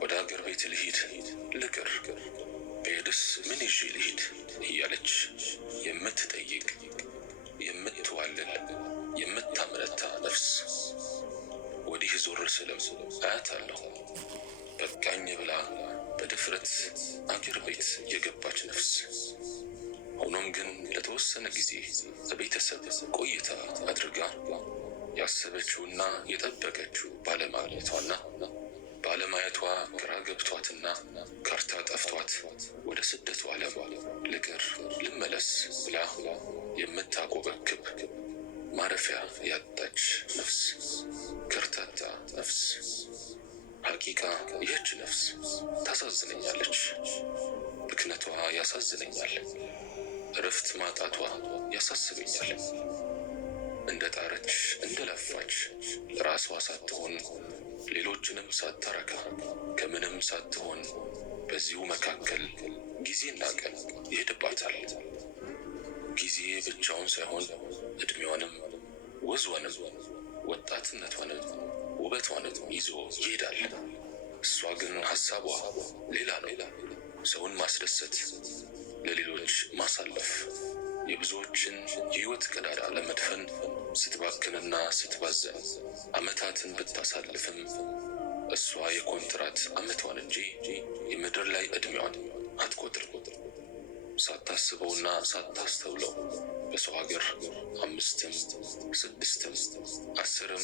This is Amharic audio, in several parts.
ወደ አገር ቤት ልሂድ ልቅር፣ ብሄድስ ምን ይዤ ልሂድ እያለች የምትጠይቅ የምትዋልል የምታመነታ ነፍስ። ወዲህ ዞር ስለም አያታለሁ በቃኝ ብላ በድፍረት አገር ቤት የገባች ነፍስ። ሆኖም ግን ለተወሰነ ጊዜ በቤተሰብ ቆይታ አድርጋ ያሰበችውና የጠበቀችው ባለማግኘቷና ባለማየቷ ግራ ገብቷትና ካርታ ጠፍቷት ወደ ስደቱ ዓለም ልቅር ልመለስ ብላ የምታቆበክብ ማረፊያ ያጣች ነፍስ፣ ከርታታ ነፍስ። ሐቂቃ ይህች ነፍስ ታሳዝነኛለች። ብክነቷ ያሳዝነኛል። እረፍት ማጣቷ ያሳስበኛል። እንደ ጣረች እንደ ለፋች ለራሷ ሳትሆን ሌሎችንም ሳታረካ ከምንም ሳትሆን በዚሁ መካከል ጊዜና ቀን ይሄድባታል። ጊዜ ብቻውን ሳይሆን እድሜዋንም ወዝዋንም ወጣትነቷንም ውበቷንም ይዞ ይሄዳል። እሷ ግን ሐሳቧ ሌላ ነው። ሰውን ማስደሰት፣ ለሌሎች ማሳለፍ፣ የብዙዎችን የህይወት ቀዳዳ ለመድፈን ስትባክንና ስትባዘን ዓመታትን ብታሳልፍም እሷ የኮንትራት ዓመቷን እንጂ የምድር ላይ ዕድሜዋን አትቆጥርም። ሳታስበውና ሳታስተውለው በሰው ሀገር 5ም 6ም 10ም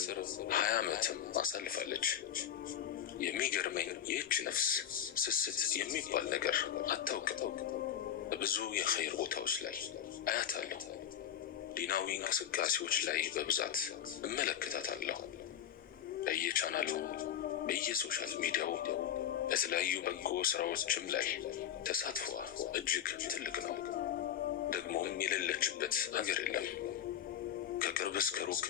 20 ዓመትም አሳልፋለች። የሚገርመኝ ይህች ነፍስ ስስት የሚባል ነገር አታውቅም። በብዙ የኸይር ቦታዎች ላይ አያታለሁ። ዲናዊ እንቅስቃሴዎች ላይ በብዛት እመለከታታለሁ። በየቻናሉ በየሶሻል ሚዲያው በተለያዩ በጎ ስራዎችም ላይ ተሳትፏ እጅግ ትልቅ ነው። ደግሞም የሌለችበት አገር የለም። ከቅርብ እስከ ሩቅ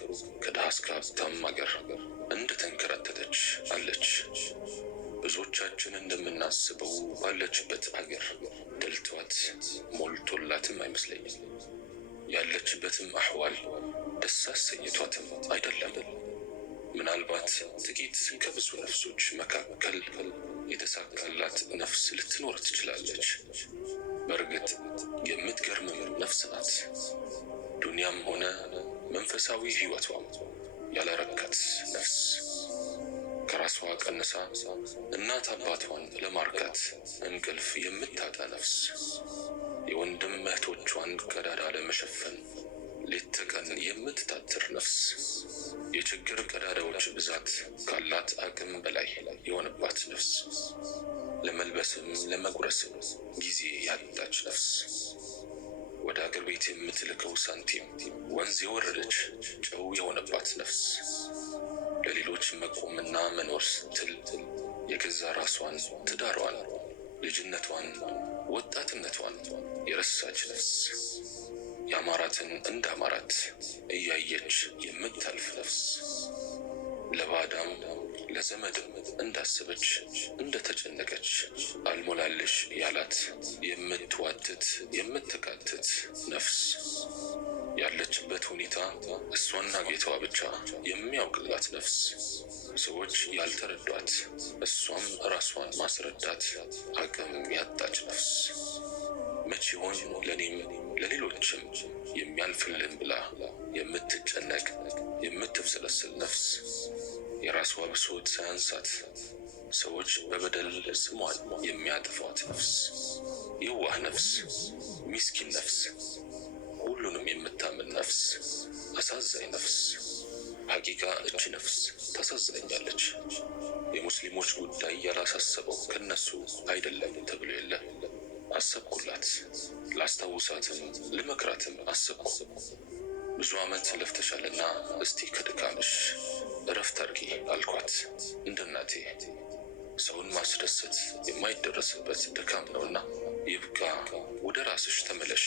ከድሃ እስከ ሀብታም አገር እንደተንከራተተች አለች። ብዙዎቻችን እንደምናስበው ባለችበት አገር ደልቷት ሞልቶላትም አይመስለኝም። ያለችበትም አህዋል ደስ አሰኝቷትም አይደለም። ምናልባት ጥቂት ከብዙ ነፍሶች መካከል የተሳካላት ነፍስ ልትኖር ትችላለች። በእርግጥ የምትገርምም ነፍስ ናት። ዱንያም ሆነ መንፈሳዊ ህይወቷ ያላረካት ነፍስ፣ ከራሷ ቀንሳ እናት አባቷን ለማርካት እንቅልፍ የምታጣ ነፍስ፣ የወንድም እህቶቿን ቀዳዳ ለመሸፈን ሌት ተቀን የምትታትር ነፍስ፣ የችግር ቀዳዳዎች ብዛት ካላት አቅም በላይ የሆነባት ነፍስ፣ ለመልበስም ለመጉረስም ጊዜ ያጣች ነፍስ፣ ወደ አገር ቤት የምትልከው ሳንቲም ወንዝ የወረደች ጨው የሆነባት ነፍስ፣ ለሌሎች መቆምና መኖር ስትል የገዛ ራሷን፣ ትዳሯን፣ ልጅነቷን፣ ወጣትነቷን የረሳች ነፍስ፣ ያማራትን እንዳማራት እያየች የምታልፍ ነፍስ፣ ለባዳም ለዘመድም እንዳሰበች እንደተጨነቀች አልሞላልሽ ያላት የምትዋትት የምትቃትት ነፍስ፣ ያለችበት ሁኔታ እሷና ጌታዋ ብቻ የሚያውቅላት ነፍስ፣ ሰዎች ያልተረዷት እሷም ራሷን ማስረዳት አቅም ያጣች ነፍስ፣ መቼ ይሆን ለኔም ለሌሎችም የሚያልፍልን ብላ የምትጨነቅ የምትብሰለስል ነፍስ፣ የራሷ ብሶት ሳያንሳት ሰዎች በበደል ስሟን የሚያጠፏት ነፍስ፣ የዋህ ነፍስ፣ ሚስኪን ነፍስ፣ ሁሉንም የምታምን ነፍስ፣ አሳዛኝ ነፍስ። ሐቂቃ እቺ ነፍስ ታሳዝነኛለች። የሙስሊሞች ጉዳይ ያላሳሰበው ከነሱ አይደለም ተብሎ የለ። አሰብኩላት፣ ላስታውሳትም ልመክራትም አሰብኩ። ብዙ ዓመት ለፍተሻልና እስቲ ከድካምሽ እረፍት አድርጊ አልኳት። እንደ እናቴ ሰውን ማስደሰት የማይደረስበት ድካም ነውና ይብቃ፣ ወደ ራስሽ ተመለሺ።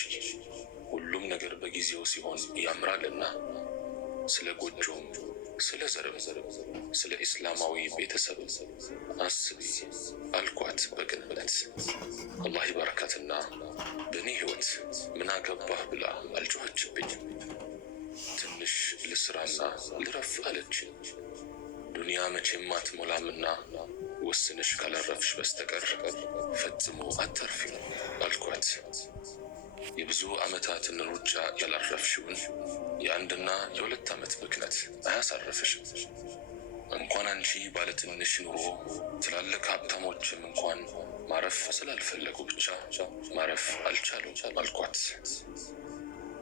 ሁሉም ነገር በጊዜው ሲሆን ያምራልና ስለ ጎጆም ስለ ዘርም ስለ ኢስላማዊ ቤተሰብ አስቢ አልኳት በቅንነት። አላህ ይባርካትና በእኔ ህይወት ምን አገባህ ብላ አልጮኸችብኝ። ትንሽ ልስራና ልረፍ አለች። ዱንያ መቼም አትሞላምና ወስነሽ ካላረፍሽ በስተቀር ፈጽሞ አታርፊም አልኳት። የብዙ ዓመታትን ሩጫ ያላረፍሽውን የአንድና የሁለት ዓመት ብክነት አያሳርፍሽም። እንኳን አንቺ ባለትንሽ ኑሮ ትላልቅ ሀብታሞችም እንኳን ማረፍ ስላልፈለጉ ብቻ ማረፍ አልቻሉም አልኳት።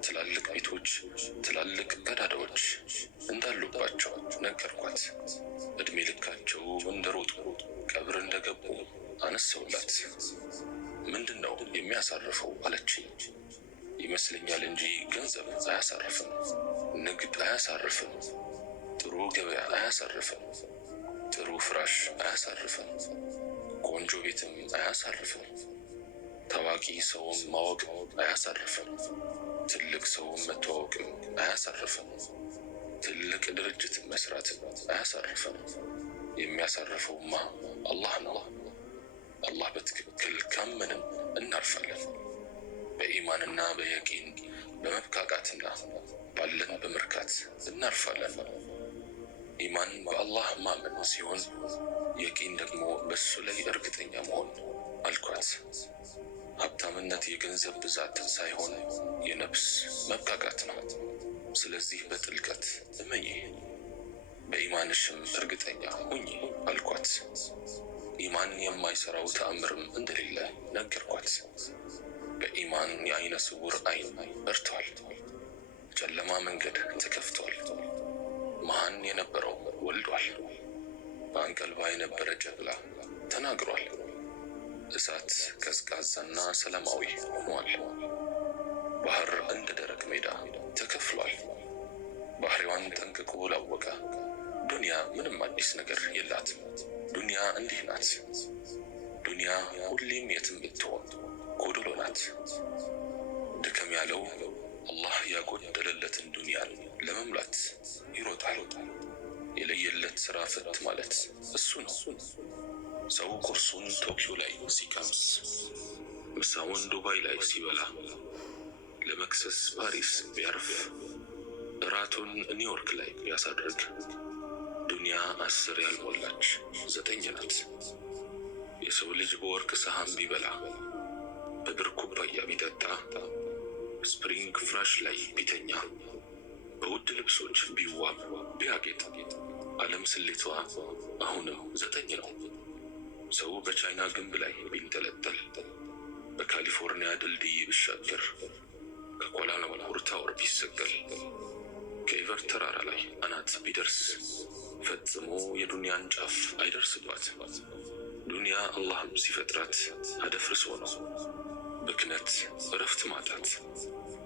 ትላልቅ ቤቶች፣ ትላልቅ ቀዳዳዎች እንዳሉባቸው ነገርኳት። እድሜ ልካቸው እንደሮጡ ቀብር እንደገቡ አነሳውላት። ምንድነው የሚያሳርፈው አለችኝ። ይመስለኛል እንጂ ገንዘብ አያሳርፍም፣ ንግድ አያሳርፍም፣ ጥሩ ገበያ አያሳርፍም፣ ጥሩ ፍራሽ አያሳርፍም፣ ቆንጆ ቤትም አያሳርፍም፣ ታዋቂ ሰውም ማወቅ አያሳርፍም፣ ትልቅ ሰውም መተዋወቅም አያሳርፍም፣ ትልቅ ድርጅት መስራት አያሳርፍም። የሚያሳርፈውማ አላህ ነው። አላህ በትክክል ካመንን እናርፋለን። በኢማንና በየቂን በመብቃቃትና ባለን በመርካት እናርፋለን። ኢማን በአላህ ማመን ሲሆን የቂን ደግሞ በሱ ላይ እርግጠኛ መሆን አልኳት። ሀብታምነት የገንዘብ ብዛት ሳይሆን የነፍስ መብቃቃት ነው። ስለዚህ በጥልቀት እመኚ፣ በኢማንሽም እርግጠኛ ሁኚ አልኳት። ኢማን የማይሰራው ተአምርም እንደሌለ ነገርኳት። በኢማን የአይነ ስውር አይን በርቷል። ጨለማ መንገድ ተከፍቷል። መሃን የነበረው ወልዷል። በአንቀልባ የነበረ ጀግላ ተናግሯል። እሳት ቀዝቃዛና ሰላማዊ ሆኗል። ባህር እንደ ደረቅ ሜዳ ተከፍሏል። ባህሪዋን ጠንቅቆ ላወቀ ዱንያ ምንም አዲስ ነገር የላትም። ዱንያ እንዲህ ናት። ዱንያ ሁሌም የትም ብትሆን ጎደሎ ናት። ድከም ያለው አላህ ያጎደለለትን ዱንያን ለመምላት ይሮጣል። የለየለት ስራ ፈት ማለት እሱ ነው። ሰው ቁርሱን ቶኪዮ ላይ ሲቀምስ፣ ምሳውን ዱባይ ላይ ሲበላ፣ ለመክሰስ ፓሪስ ቢያርፍ፣ እራቱን ኒውዮርክ ላይ ቢያሳድርግ ዱንያ 10 ያልሞላች 9 ናት። የሰው ልጅ በወርቅ ሰሃን ቢበላ፣ በብር ኩባያ ቢጠጣ፣ ስፕሪንግ ፍራሽ ላይ ቢተኛ፣ በውድ ልብሶች ቢዋብ ቢያጌጥ፣ ዓለም ስሌቷ አሁንም 9 ነው። ሰው በቻይና ግንብ ላይ ቢንጠለጠል፣ በካሊፎርኒያ ድልድይ ቢሻገር፣ ከኳላላምፑር ታወር ቢሰቀል፣ ከኤቨር ተራራ ላይ አናት ቢደርስ ፈጽሞ የዱንያን ጫፍ አይደርስባት። ዱንያ አላህም ሲፈጥራት አደፍርሶ ነው። ብክነት፣ እረፍት ማጣት፣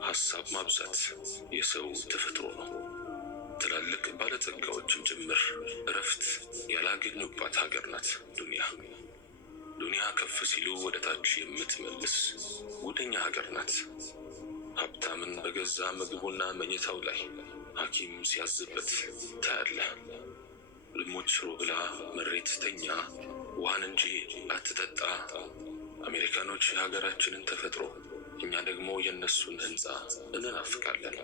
ሐሳብ ማብዛት የሰው ተፈጥሮ ነው። ትላልቅ ባለጸጋዎችም ጭምር እረፍት ያላገኙባት ሀገር ናት ዱንያ። ዱንያ ከፍ ሲሉ ወደ ታች የምትመልስ ጉደኛ ሀገር ናት። ሀብታምን በገዛ ምግቡና መኝታው ላይ ሐኪም ሲያዝበት ታያለህ። ልሞች ሽሮ ብላ መሬት ተኛ፣ ውሃን እንጂ አትጠጣ። አሜሪካኖች የሀገራችንን ተፈጥሮ፣ እኛ ደግሞ የነሱን ህንፃ እንናፍቃለን።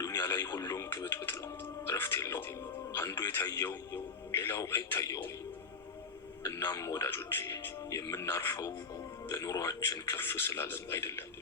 ዱንያ ላይ ሁሉም ግብጥብጥ ነው፣ እረፍት የለውም። አንዱ የታየው ሌላው አይታየውም። እናም ወዳጆቼ የምናርፈው በኑሮአችን ከፍ ስላለን አይደለም፣